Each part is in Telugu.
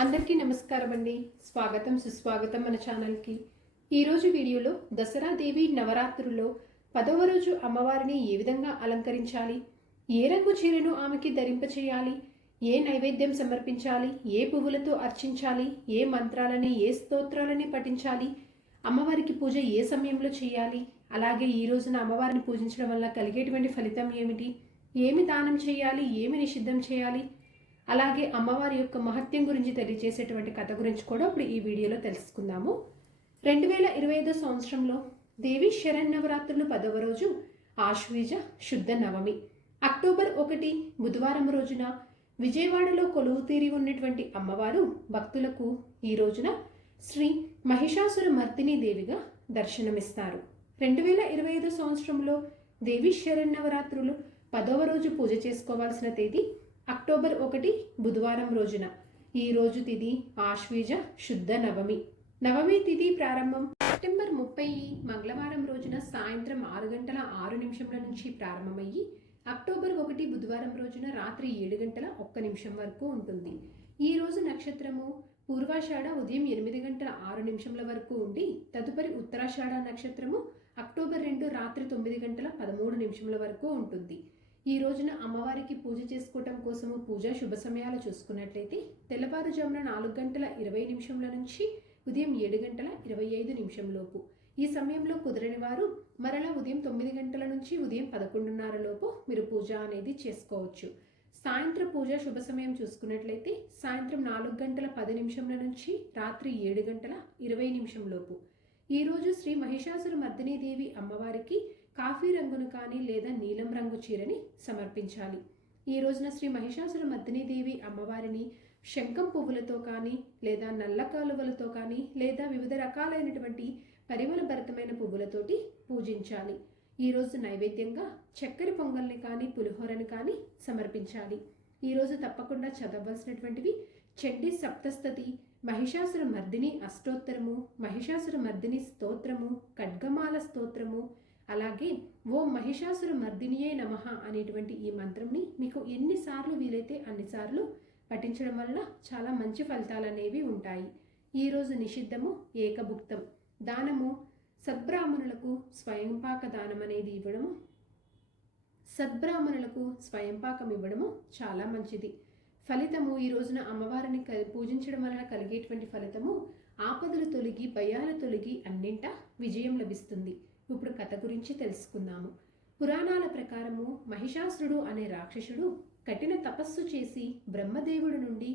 అందరికీ నమస్కారం అండి. స్వాగతం సుస్వాగతం మన ఛానల్కి. ఈరోజు వీడియోలో దసరా దేవి నవరాత్రుల్లో 10వ రోజు అమ్మవారిని ఏ విధంగా అలంకరించాలి, ఏ రంగు చీరను ఆమెకి ధరింపచేయాలి, ఏ నైవేద్యం సమర్పించాలి, ఏ పువ్వులతో అర్చించాలి, ఏ మంత్రాలని ఏ స్తోత్రాలని పఠించాలి, అమ్మవారికి పూజ ఏ సమయంలో చేయాలి, అలాగే ఈ రోజున అమ్మవారిని పూజించడం వల్ల కలిగేటువంటి ఫలితం ఏమిటి, ఏమి దానం చేయాలి, ఏమి నిషిద్ధం చేయాలి, అలాగే అమ్మవారి యొక్క మహత్యం గురించి తెలియజేసేటువంటి కథ గురించి కూడా ఇప్పుడు ఈ వీడియోలో తెలుసుకుందాము. 2025 సంవత్సరంలో దేవి శరన్నవరాత్రులు 10వ రోజు ఆశ్వీజ శుద్ధ నవమి అక్టోబర్ 1 బుధవారం రోజున విజయవాడలో కొలువు తీరి ఉన్నటువంటి అమ్మవారు భక్తులకు ఈ రోజున శ్రీ మహిషాసుర మర్దిని దేవిగా దర్శనమిస్తారు. 2025 సంవత్సరంలో దేవి శరన్నవరాత్రులు 10వ రోజు పూజ చేసుకోవాల్సిన తేదీ అక్టోబర్ 1 బుధవారం రోజున. ఈ రోజు తిథి ఆశ్వీజ శుద్ధ నవమి. నవమి తిథి ప్రారంభం సెప్టెంబర్ 30 మంగళవారం రోజున సాయంత్రం 6:06 నుంచి ప్రారంభమయ్యి అక్టోబర్ 1 బుధవారం రోజున రాత్రి 7:01 వరకు ఉంటుంది. ఈ రోజు నక్షత్రము పూర్వాషాఢ ఉదయం 8:06 వరకు ఉండి తదుపరి ఉత్తరాషాఢ నక్షత్రము అక్టోబర్ 2 రాత్రి 9:13 వరకు ఉంటుంది. ఈ రోజున అమ్మవారికి పూజ చేసుకోవటం కోసము పూజా శుభ సమయాలు చూసుకున్నట్లయితే తెల్లవారుజామున 4:20 నుంచి ఉదయం 7:25 లోపు. ఈ సమయంలో కుదరని వారు మరలా ఉదయం 9 గంటల నుంచి ఉదయం 11:30 లోపు మీరు పూజ అనేది చేసుకోవచ్చు. సాయంత్రం పూజ శుభ సమయం చూసుకున్నట్లయితే సాయంత్రం 4:10 నుంచి రాత్రి 7:20 లోపు. ఈరోజు శ్రీ మహిషాసుర మర్దిని దేవి అమ్మవారికి కాఫీ రంగును కానీ లేదా నీలం రంగు చీరని సమర్పించాలి. ఈ రోజున శ్రీ మహిషాసుర మర్దిని దేవి అమ్మవారిని శంఖం పువ్వులతో కానీ లేదా నల్ల కాలువలతో కానీ లేదా వివిధ రకాలైనటువంటి పరిమళ భరితమైన పువ్వులతోటి పూజించాలి. ఈరోజు నైవేద్యంగా చక్కెర పొంగల్ని కానీ పులిహోరని కానీ సమర్పించాలి. ఈరోజు తప్పకుండా చదవలసినటువంటివి చండీ సప్తస్తతి, మహిషాసుర మర్దిని అష్టోత్తరము, మహిషాసుర మర్దిని స్తోత్రము, ఖడ్గమాల స్తోత్రము, అలాగే ఓం మహిషాసుర మర్దినియే నమః అనేటువంటి ఈ మంత్రంని మీకు ఎన్నిసార్లు వీలైతే అన్నిసార్లు పఠించడం వల్ల చాలా మంచి ఫలితాలు అనేవి ఉంటాయి. ఈరోజు నిషిద్ధము ఏకభుక్తం, దానము సద్బ్రాహ్మణులకు స్వయంపాక దానం అనేది ఇవ్వడము, సద్బ్రాహ్మణులకు స్వయంపాకం ఇవ్వడము చాలా మంచిది. ఫలితము ఈ రోజున అమ్మవారిని పూజించడం వలన కలిగేటువంటి ఫలితము ఆపదలు తొలగి భయాలు తొలగి అన్నింటా విజయం లభిస్తుంది. ఇప్పుడు కథ గురించి తెలుసుకుందాము. పురాణాల ప్రకారము మహిషాసురుడు అనే రాక్షసుడు కఠిన తపస్సు చేసి బ్రహ్మదేవుడు నుండి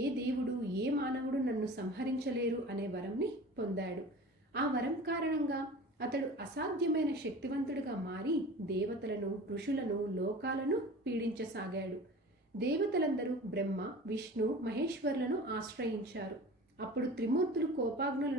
ఏ దేవుడు ఏ మానవుడు నన్ను సంహరించలేరు అనే వరంని పొందాడు. ఆ వరం కారణంగా అతడు అసాధ్యమైన శక్తివంతుడిగా మారి దేవతలను ఋషులను లోకాలను పీడించసాగాడు. దేవతలందరూ బ్రహ్మ విష్ణు మహేశ్వర్లను ఆశ్రయించారు. అప్పుడు త్రిమూర్తుల కోపాగ్నుల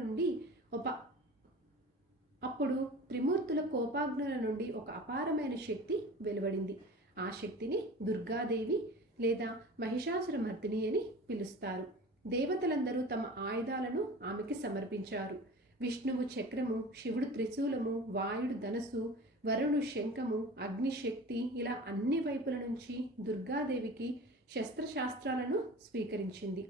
నుండి ఒక అపారమైన శక్తి వెలువడింది. ఆ శక్తిని దుర్గాదేవి లేదా మహిషాసుర మర్దిని అని పిలుస్తారు. దేవతలందరూ తమ ఆయుధాలను ఆమెకి సమర్పించారు. విష్ణువు చక్రము, శివుడు త్రిశూలము, వాయుడు ధనస్సు, వరుణుడు శంఖము, అగ్నిశక్తి ఇలా అన్ని వైపుల నుంచి దుర్గాదేవికి శస్త్రశాస్త్రాలను స్వీకరించింది.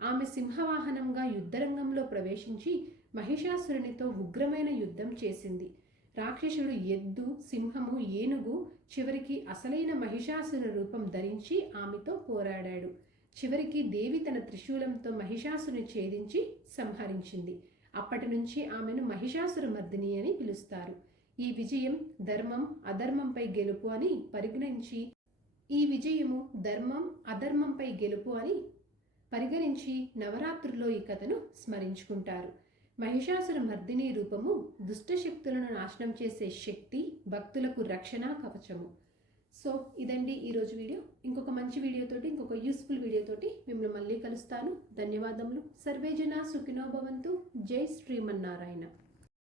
ఆమె సింహవాహనంగా యుద్ధరంగంలో ప్రవేశించి మహిషాసురునితో ఉగ్రమైన యుద్ధం చేసింది. రాక్షసుడు ఎద్దు, సింహము, ఏనుగు, చివరికి అసలైన మహిషాసుర రూపం ధరించి ఆమెతో పోరాడాడు. చివరికి దేవి తన త్రిశూలంతో మహిషాసుని ఛేదించి సంహరించింది. అప్పటి నుంచి ఆమెను మహిషాసుర మర్దిని అని పిలుస్తారు. ఈ విజయం ధర్మం అధర్మంపై గెలుపు అని పరిగణించి నవరాత్రుల్లో ఈ కథను స్మరించుకుంటారు. మహిషాసుర మర్దిని రూపము దుష్టశక్తులను నాశనం చేసే శక్తి, భక్తులకు రక్షణ కవచము. సో ఇదండి ఈరోజు వీడియో. ఇంకొక మంచి వీడియోతోటి ఇంకొక యూస్ఫుల్ వీడియోతోటి మిమ్మల్ని మళ్ళీ కలుస్తాను. ధన్యవాదములు. సర్వే జనా సుఖినో భవంతు. జై శ్రీమన్నారాయణ.